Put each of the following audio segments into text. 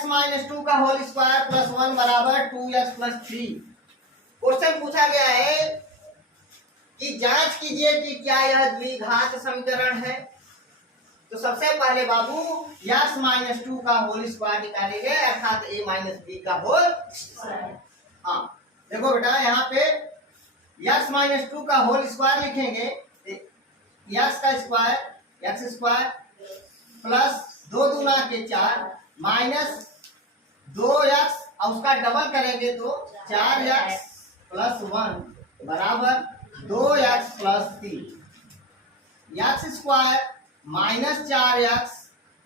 x minus 2 का whole square plus 1 बराबर 2x plus 3। Question पूछा गया है कि जांच कीजिए कि क्या यह द्विघात समीकरण है। तो सबसे पहले बाबू x माइनस 2 का होल स्क्वायर निकालेंगे अर्थात a माइनस बी का होल स्क्वायर। हाँ देखो बेटा यहाँ पे x माइनस 2 का होल स्क्वायर लिखेंगे, x का स्क्वायर x स्क्वायर प्लस 2 दूना के 4 माइनस 2x और उसका डबल करेंगे तो 4x प्लस 1 बराबर 2x plus 3। x square minus 4x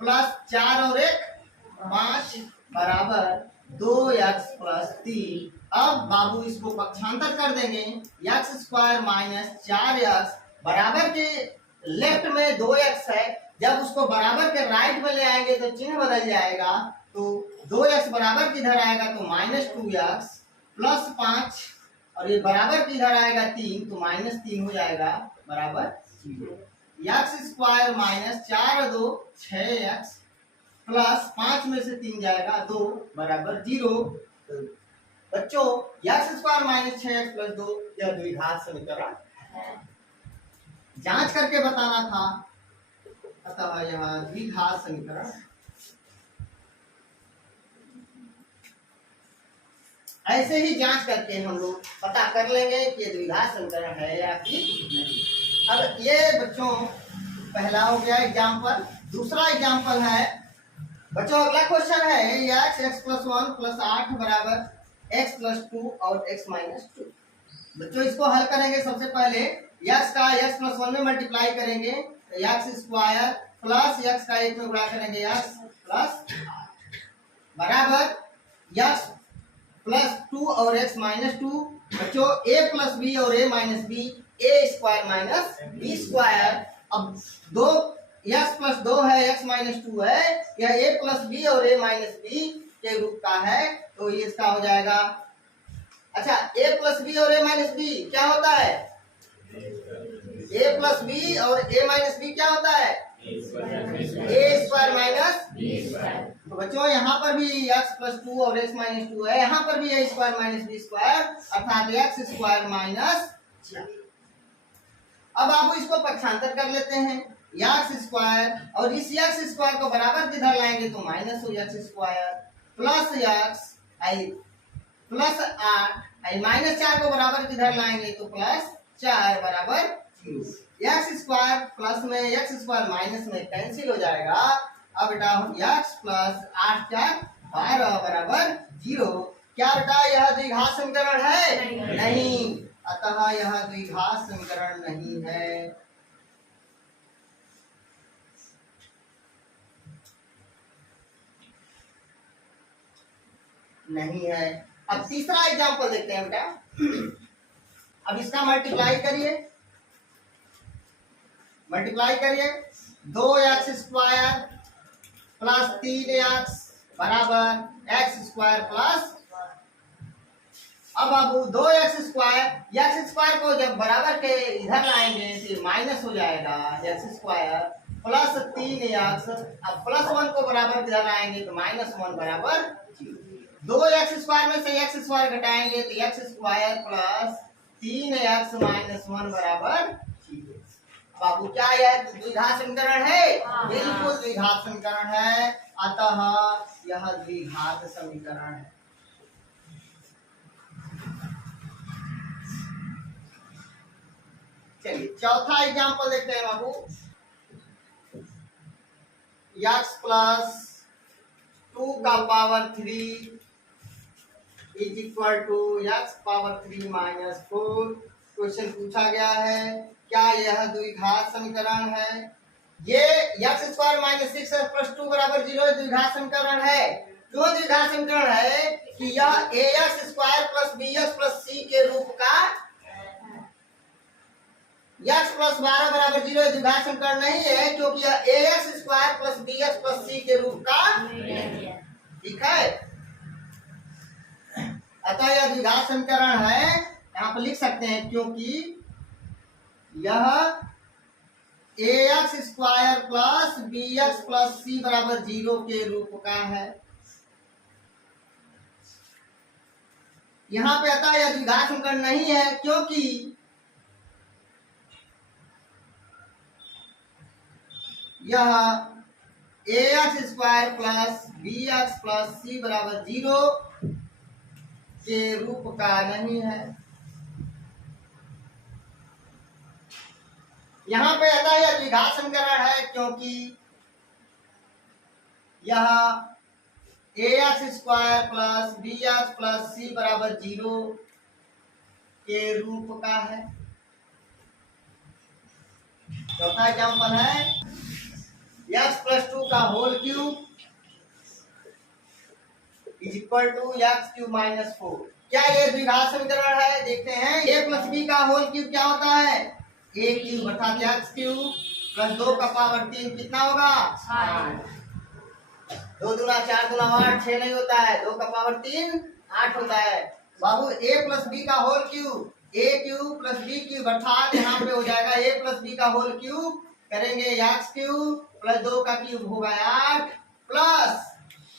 plus 4 और 1 5 बराबर 2x प्लस 3। अब बाबू इसको पक्षांतर कर देंगे, x स्क्वायर माइनस 4x बराबर के लेफ्ट में 2x है, जब उसको बराबर के राइट में ले आएंगे तो चिन्ह बदल जाएगा। तो 2x बराबर किधर आएगा तो माइनस 2x प्लस 5 और ये बराबर किधर आएगा 3 तो माइनस 3 हो जाएगा बराबर 0। x स्क्वायर माइनस 4 और 2 6x प्लस 5 में से 3 जाएगा 2 बराबर 0। बच्चों x square minus 6x plus 2 यह द्विघात समीकरण है। जांच करके बताना था, अतः यह द्विघात समीकरण। ऐसे ही जांच करके हम लोग पता कर लेंगे कि द्विघात समीकरण है या कि नहीं। अब ये बच्चों पहला हो गया एग्जाम्पल। दूसरा एग्जाम्पल है बच्चों, अगला क्वेश्चन है x प्लस 1 प्लस 8 बराबर x प्लस 2 और x माइनस 2। बच्चों इसको हल करेंगे, सबसे पहले x का x प्लस 1 में मल्टीप्लाई करेंगे x स्क्वायर प्लस x का 1 में गुणा करेंगे x प्लस बराबर x प्लस 2 और x माइनस 2। बच्चों a प्लस बी और a minus B a square minus B square. अब दो x प्लस 2 है x माइनस 2 है, यह a प्लस बी और a माइनस बी के रूप का है, तो ये इसका हो जाएगा। अच्छा a प्लस बी और a माइनस बी क्या होता है, a प्लस बी और a माइनस बी क्या होता है a square minus B square. तो बच्चों यहाँ पर भी x प्लस 2 और x माइनस 2 है, यहाँ पर भी a square minus B square अर्थात x स्क्वायर माइनस। अब आप इसको पक्षांतर कर लेते हैं, x स्क्वायर और इस x स्क्वायर को बराबर किधर लाएंगे तो माइनस हो x स्क्वायर प्लस x आई प्लस 8 आई माइनस 4 को बराबर किधर लाएंगे तो प्लस 4 बराबर 0। x स्क्वायर प्लस में x स्क्वायर माइनस में कैंसिल हो जाएगा। अब बेटा x प्लस 8 4 12 बराबर 0। क्या बेटा यह द्विघात समीकरण है? नहीं, अतः यह द्विघात समीकरण नहीं है। नहीं है। अब तीसरा एग्जांपल देखते हैं बेटा। अब इसका मल्टीप्लाई करिए 2x स्क्वायर प्लस 3x बराबर x स्क्वायर प्लस। अब बाबू 2x स्क्वायर को जब बराबर के इधर लाएंगे तो माइनस हो जाएगा x स्क्वायर प्लस 3x। अब प्लस 1 को बराबर किधर लाएंगे तो माइनस 1 बराबर 0। 2x स्क्वायर में से x स्क्वायर घटाएंगे तो x square plus 3x minus 1 बराबर 0। बाबू क्या यह द्विघात समीकरण है? बिल्कुल द्विघात समीकरण है, अतः यह द्विघात समीकरण है। चलिए चौथा एग्जांपल देखते हैं बाबू। x प्लस 2 का power 3 is equal to x power 3 minus 4। Question पूछा गया है क्या यह द्विघात समीकरण है? ये x स्क्वायर माइनस 6 प्लस 2 बराबर 0 द्विघात समीकरण है। क्यों द्विघात समीकरण है कि यह ax square plus bx plus c के रूप का x प्लस 12 बराबर 0 द्विघात समीकरण नहीं है, क्योंकि यह ax square plus bx plus c के रूप का। ठीक है, अतः यह द्विघात समीकरण है। यहाँ पर लिख सकते हैं क्योंकि यह ax square plus bx plus c बराबर 0 के रूप का है। यहाँ पे अतः यह द्विघात समीकरण नहीं है, क्योंकि यह ax square plus bx plus c बराबर 0 के रूप का नहीं है। यहाँ पे अतः यह द्विघात समीकरण है, क्योंकि यह ax square plus bx plus c बराबर 0 के रूप का है। चौथा एग्जाम्पल है x प्लस 2 का whole cube is equal to x cube minus 4। क्या ये द्विघात समीकरण है? देखते हैं। a प्लस बी का होल क्यूब क्या होता है? a क्यूब अर्थात एक्स क्यूब प्लस 2 का पावर 3 कितना होगा? 2 दूना 4 दूना 8, 6 नहीं होता है, 2 का पावर 3 8 होता है। बाबू a प्लस बी का whole cube, a cube plus b cube अर्थात यहाँ पे हो जाएगा a प्लस बी का होल क्यूब करेंगे एक्स क्यूब प्लस 2 का क्यूब होगा 8 प्लस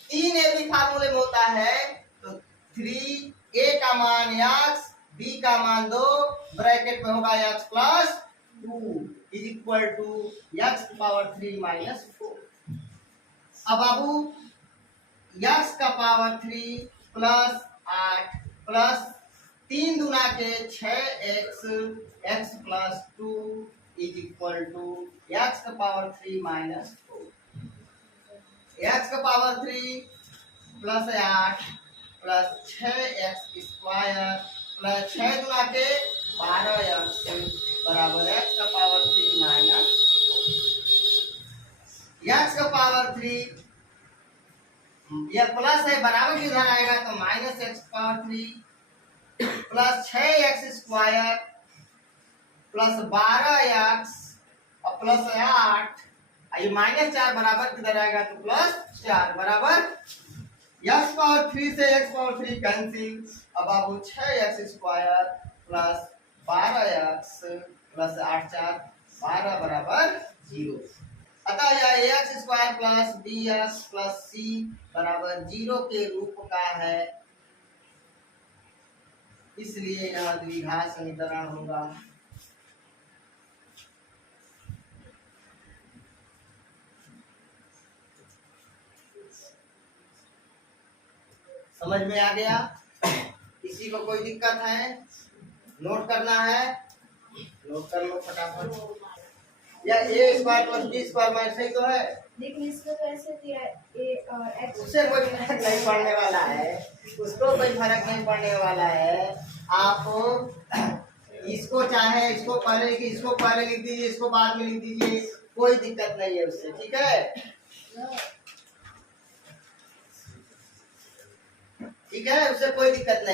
3 ए भी फार्मूले में होता है, तो 3 a का मान x b का मान 2 ब्रैकेट में होगा x plus 2 is equal to x power 3 minus 4। अब बाबू x का पावर 3 प्लस 8 प्लस 3 दूना के 6x x plus 2 is equal to x का पावर 3 माइनस 4। x का power 3 plus 8 plus 6x square plus 6 गुना के 12x बराबर x का पावर 3 माइनस x का पावर 3 यह प्लस है, बराबर किधर आएगा तो minus x power 3 plus 6x square plus 12x और प्लस 8 ये माइनस 4 बराबर किधर आएगा तो प्लस 4 बराबर x पावर 3 से x पावर 3 कैंसिल। अब बाबू 6x square plus 12x plus 8 4 12 बराबर 0। अतः यह x square plus bx plus c बराबर 0 के रूप का है, इसलिए यह द्विघात समीकरण होगा। समझ में आ गया? किसी को कोई दिक्कत है? नोट करना है? नोट कर लो फटाफट। या A square plus B square minus सही तो है, लेकिन इसको कैसे दिया ए और एक्स? उससे कोई फर्क नहीं पड़ने वाला है, उसको कोई फर्क नहीं पड़ने वाला है। आप इसको चाहे इसको पहले लिखिए, इसको पहले लिख दीजिए, इसको बाद में लिख दीजिए, कोई दिक्कत नहीं है उससे, ठीक है? ठीक है, उससे कोई दिक्कत नहीं।